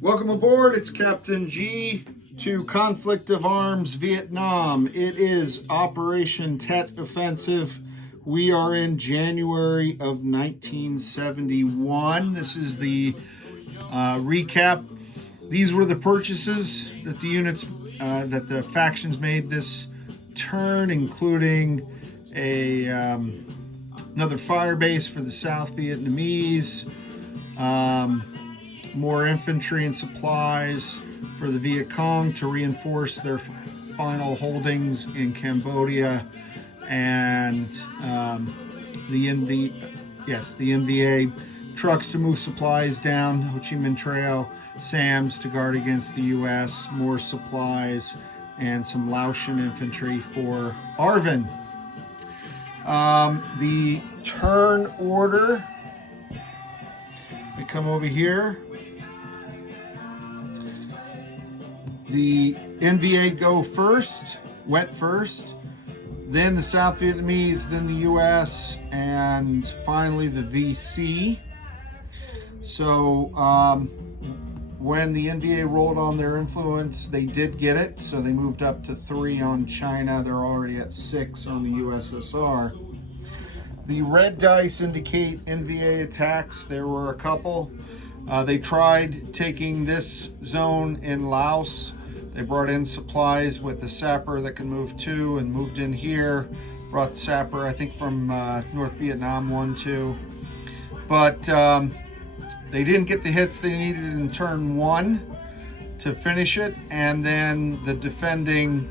Welcome aboard. It's Captain G to Conflict of Arms, Vietnam. It is Operation Tet Offensive. We are in January of 1971. This is the recap. These were the purchases that the units, that the factions made this turn, including another fire base for the South Vietnamese, more infantry and supplies for the Viet Cong to reinforce their final holdings in Cambodia, and the NVA trucks to move supplies down Ho Chi Minh Trail, SAMs to guard against the U.S., more supplies, and some Laotian infantry for ARVN. The turn order, we come over here. The NVA go first, went first, then the South Vietnamese, then the US, and finally the VC. So when the NVA rolled on their influence, they did get it. So they moved up to 3 on China. They're already at 6 on the USSR. The red dice indicate NVA attacks. There were a couple. They tried taking this zone in Laos. They brought in supplies with the sapper that can move 2 and moved in here. Brought the sapper, I think, from North Vietnam 1-2. But they didn't get the hits they needed in turn 1 to finish it. And then the defending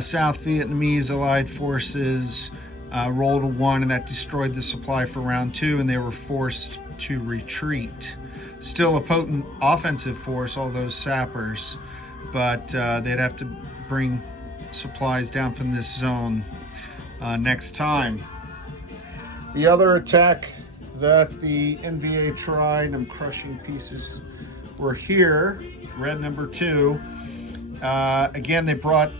South Vietnamese allied forces rolled a 1, and that destroyed the supply for round 2, and they were forced to retreat. Still a potent offensive force, all those sappers, but they'd have to bring supplies down from this zone next time. The other attack that the NVA tried, I'm crushing pieces, were here, red number 2. Again, they brought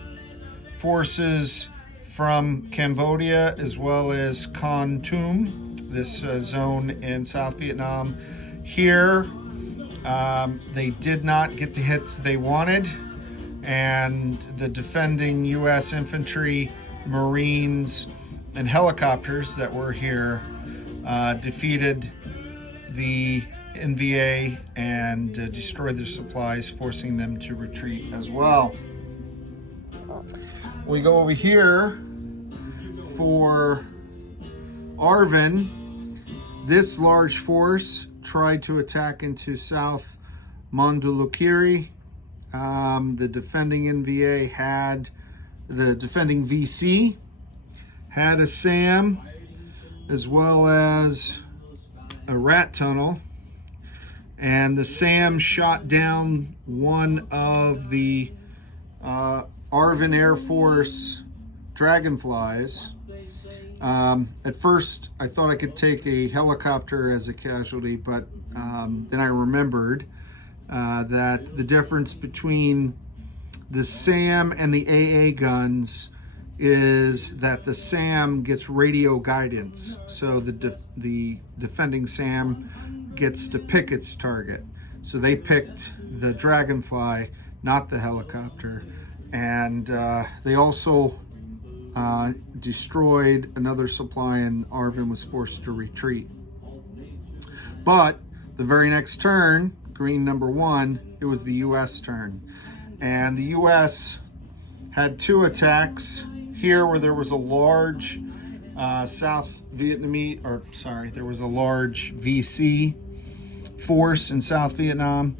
forces from Cambodia as well as Kon Tum, this zone in South Vietnam. Here, they did not get the hits they wanted, and the defending U.S. infantry, Marines, and helicopters that were here defeated the NVA and destroyed their supplies, forcing them to retreat as well. We go over here for ARVN. This large force tried to attack into South Mondulkiri. The defending NVA had, the defending VC had a SAM as well as a rat tunnel, and the SAM shot down one of the ARVN Air Force Dragonflies. At first, I thought I could take a helicopter as a casualty, but then I remembered that the difference between the SAM and the AA guns is that the SAM gets radio guidance. So the defending SAM gets to pick its target. So they picked the Dragonfly, not the helicopter. And they also destroyed another supply, and ARVN was forced to retreat. But the very next turn, green number 1, it was the US turn. And the US had 2 attacks here where there was a large South Vietnamese, or sorry, there was a large VC force in South Vietnam,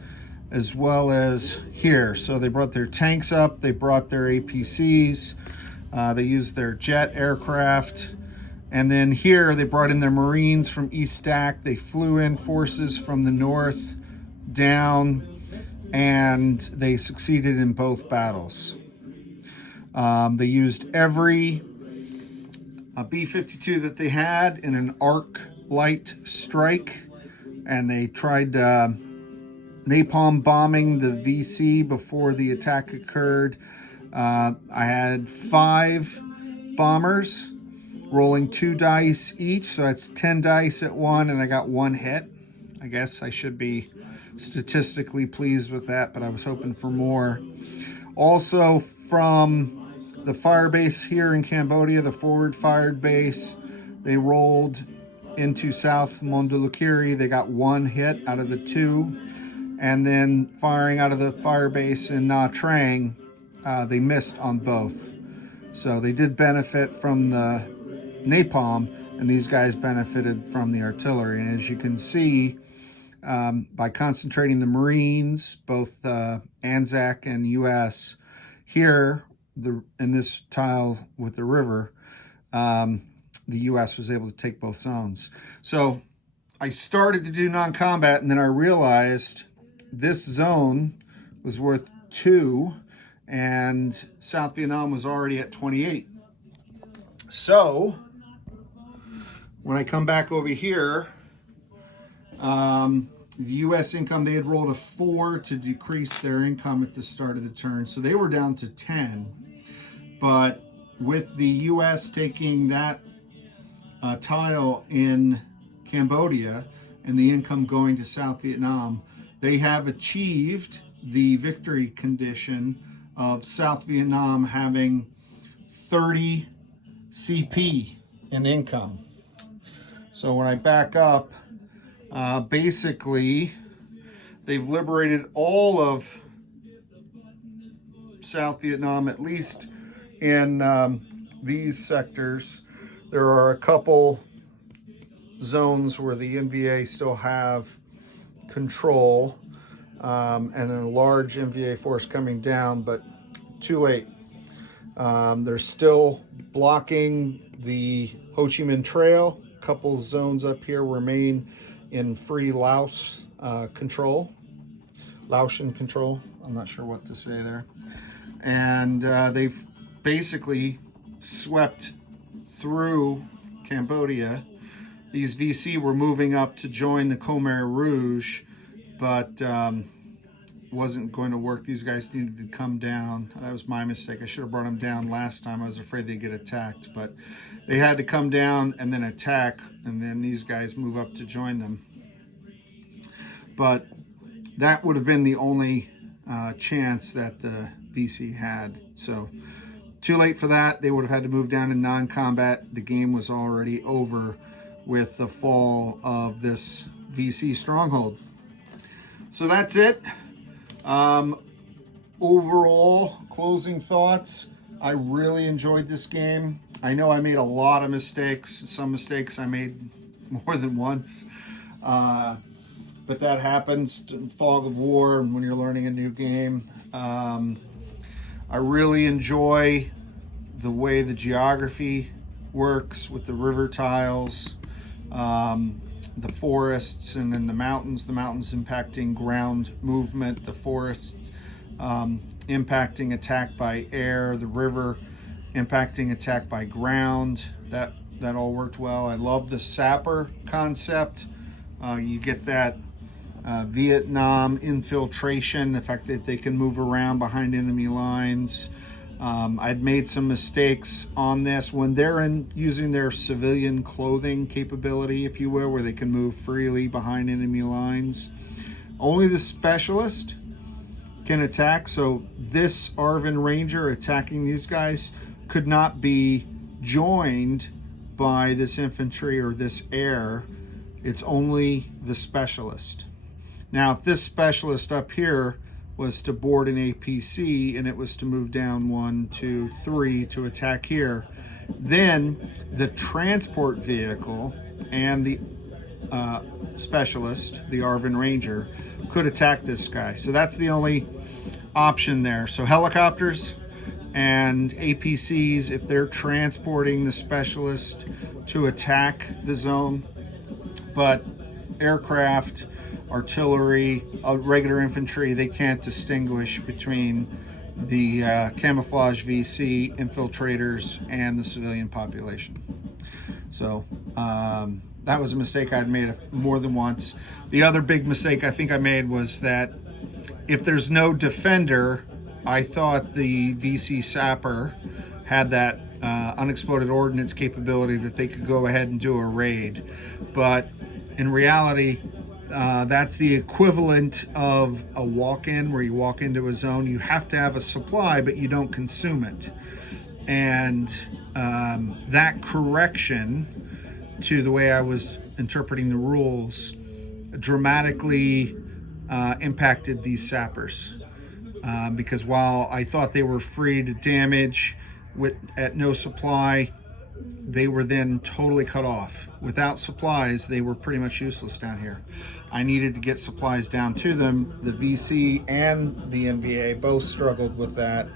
as well as here. So they brought their tanks up, they brought their APCs, they used their jet aircraft, and then here they brought in their Marines from East Stack. They flew in forces from the north down, and they succeeded in both battles. They used every B-52 that they had in an arc light strike, and they tried napalm bombing the VC before the attack occurred. I had 5 bombers rolling 2 dice each, so that's 10 dice at 1, and I got 1 hit. I guess I should be statistically pleased with that, but I was hoping for more. Also from the fire base here in Cambodia, the forward fired base, they rolled into South Mondulkiri. They got 1 hit out of the 2. And then firing out of the fire base in Nha Trang, they missed on both. So they did benefit from the napalm, and these guys benefited from the artillery. And as you can see, by concentrating the Marines, both ANZAC and US, here in this tile with the river, the US was able to take both zones. So I started to do non-combat, and then I realized this zone was worth 2, and South Vietnam was already at 28. So when I come back over here, the U.S. income, they had rolled a 4 to decrease their income at the start of the turn. So they were down to 10. But with the U.S. taking that tile in Cambodia and the income going to South Vietnam, they have achieved the victory condition of South Vietnam having 30 CP in income. So when I back up, basically they've liberated all of South Vietnam, at least in these sectors. There are a couple zones where the NVA still have control, and a large NVA force coming down, but too late. They're still blocking the Ho Chi Minh Trail. A couple zones up here remain in free Laos control, Laotian control. I'm not sure what to say there. And they've basically swept through Cambodia. These VC were moving up to join the Khmer Rouge, but wasn't going to work. These guys needed to come down. That was my mistake. I should have brought them down last time. I was afraid they'd get attacked, but they had to come down and then attack, and then these guys move up to join them. But that would have been the only chance that the VC had. So too late for that. They would have had to move down in non-combat. The game was already over with the fall of this VC stronghold. So that's it. Overall, closing thoughts. I really enjoyed this game. I know I made a lot of mistakes. Some mistakes I made more than once. But that happens in fog of war when you're learning a new game. I really enjoy the way the geography works with the river tiles, the forests, and then the mountains impacting ground movement, the forests impacting attack by air, the river impacting attack by ground. That all worked well. I love the sapper concept. You get that Vietnam infiltration, the fact that they can move around behind enemy lines. I'd made some mistakes on this when they're using their civilian clothing capability, if you will, where they can move freely behind enemy lines. Only the specialist can attack, so this Arvin Ranger attacking these guys could not be joined by this infantry or this air. It's only the specialist. Now, if this specialist up here was to board an APC and it was to move down 1, 2, 3 to attack here, then the transport vehicle and the specialist, the Arvin Ranger, could attack this guy. So that's the only option there. So helicopters and APCs, if they're transporting the specialist to attack the zone, but aircraft, artillery, regular infantry, they can't distinguish between the camouflage VC infiltrators and the civilian population. So that was a mistake I'd made more than once. The other big mistake I think I made was that if there's no defender, I thought the VC sapper had that unexploded ordnance capability that they could go ahead and do a raid. But in reality, That's the equivalent of a walk-in, where you walk into a zone. You have to have a supply, but you don't consume it. And that correction to the way I was interpreting the rules dramatically impacted these sappers. Because while I thought they were free to damage at no supply, they were then totally cut off. Without supplies, they were pretty much useless down here. I needed to get supplies down to them. The VC and the NVA both struggled with that,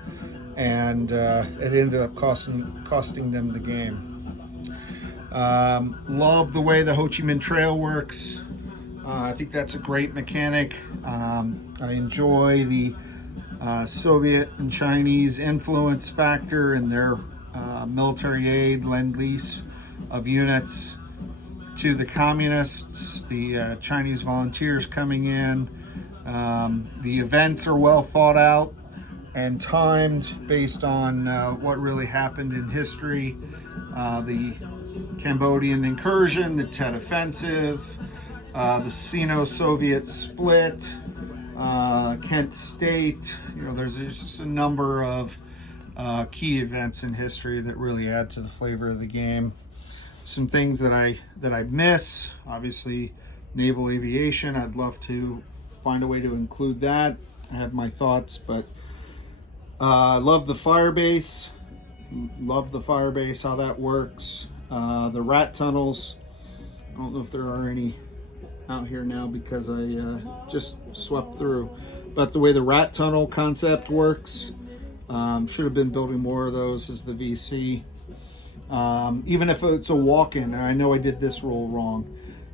and it ended up costing them the game. Love the way the Ho Chi Minh Trail works. I think that's a great mechanic. I enjoy the Soviet and Chinese influence factor in their military aid, lend-lease of units to the communists, the Chinese volunteers coming in. The events are well thought out and timed based on what really happened in history. The Cambodian incursion, the Tet Offensive, the Sino-Soviet split, Kent State. There's just a number of key events in history that really add to the flavor of the game. Some things that I miss, obviously, naval aviation. I'd love to find a way to include that. I have my thoughts, but love the fire base. How that works. The rat tunnels. I don't know if there are any out here now because I just swept through. But the way the rat tunnel concept works, should have been building more of those as the VC. Even if it's a walk-in, and I know I did this rule wrong.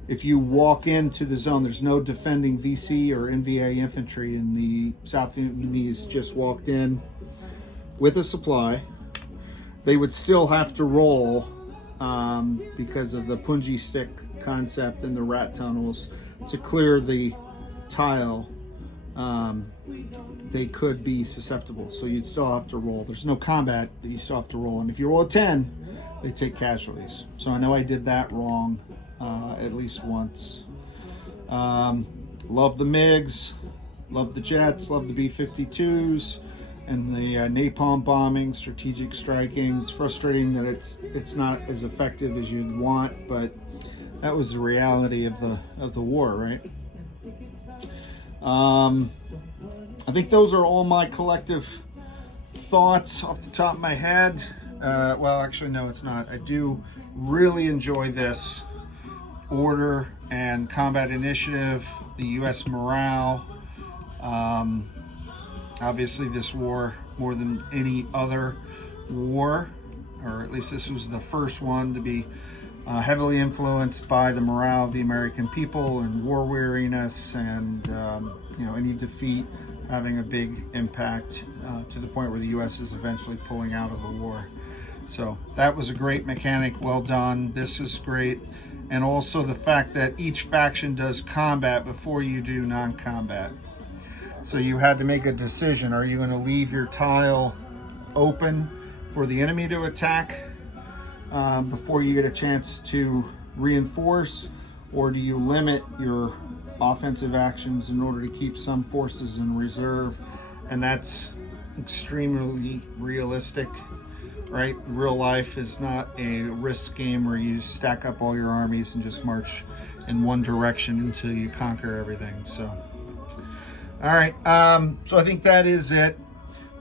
If you walk into the zone, there's no defending VC or NVA infantry, and the South Vietnamese just walked in with a supply. They would still have to roll because of the punji stick concept and the rat tunnels to clear the tile. They could be susceptible, so you'd still have to roll. There's no combat, but you still have to roll. And if you roll a 10, they take casualties. So I know I did that wrong at least once. Love the MiGs, love the jets, love the B-52s, and the napalm bombing, strategic striking. It's frustrating that it's not as effective as you'd want, but that was the reality of the war, right? I think those are all my collective thoughts off the top of my head. Well, actually, no, it's not. I do really enjoy this order and combat initiative, the U.S. morale. Obviously, this war, more than any other war, or at least this was the first one to be heavily influenced by the morale of the American people and war weariness, and any defeat having a big impact to the point where the U.S. is eventually pulling out of the war. So that was a great mechanic, well done. This is great. And also the fact that each faction does combat before you do non-combat. So you had to make a decision. Are you going to leave your tile open for the enemy to attack before you get a chance to reinforce, or do you limit your offensive actions in order to keep some forces in reserve? And that's extremely realistic, right? Real life is not a risk game where you stack up all your armies and just march in one direction until you conquer everything. So, all right. So I think that is it.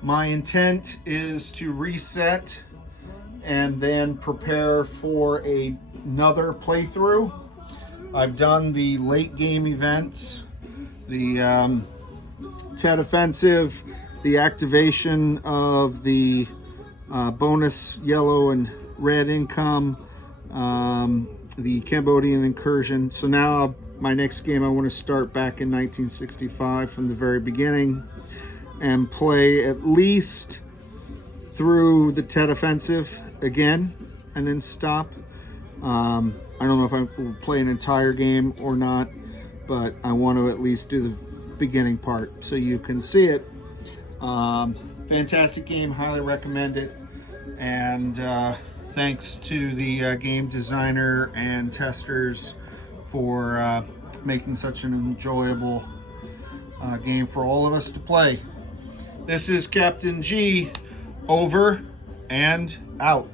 My intent is to reset and then prepare for another playthrough. I've done the late game events, the Tet Offensive, the activation of the bonus yellow and red income, the Cambodian incursion. So now my next game, I want to start back in 1965 from the very beginning and play at least through the Tet Offensive again and then stop. I don't know if I will play an entire game or not, but I want to at least do the beginning part so you can see it. Fantastic game, highly recommend it. And thanks to the game designer and testers for making such an enjoyable game for all of us to play. This is Captain G, over and out.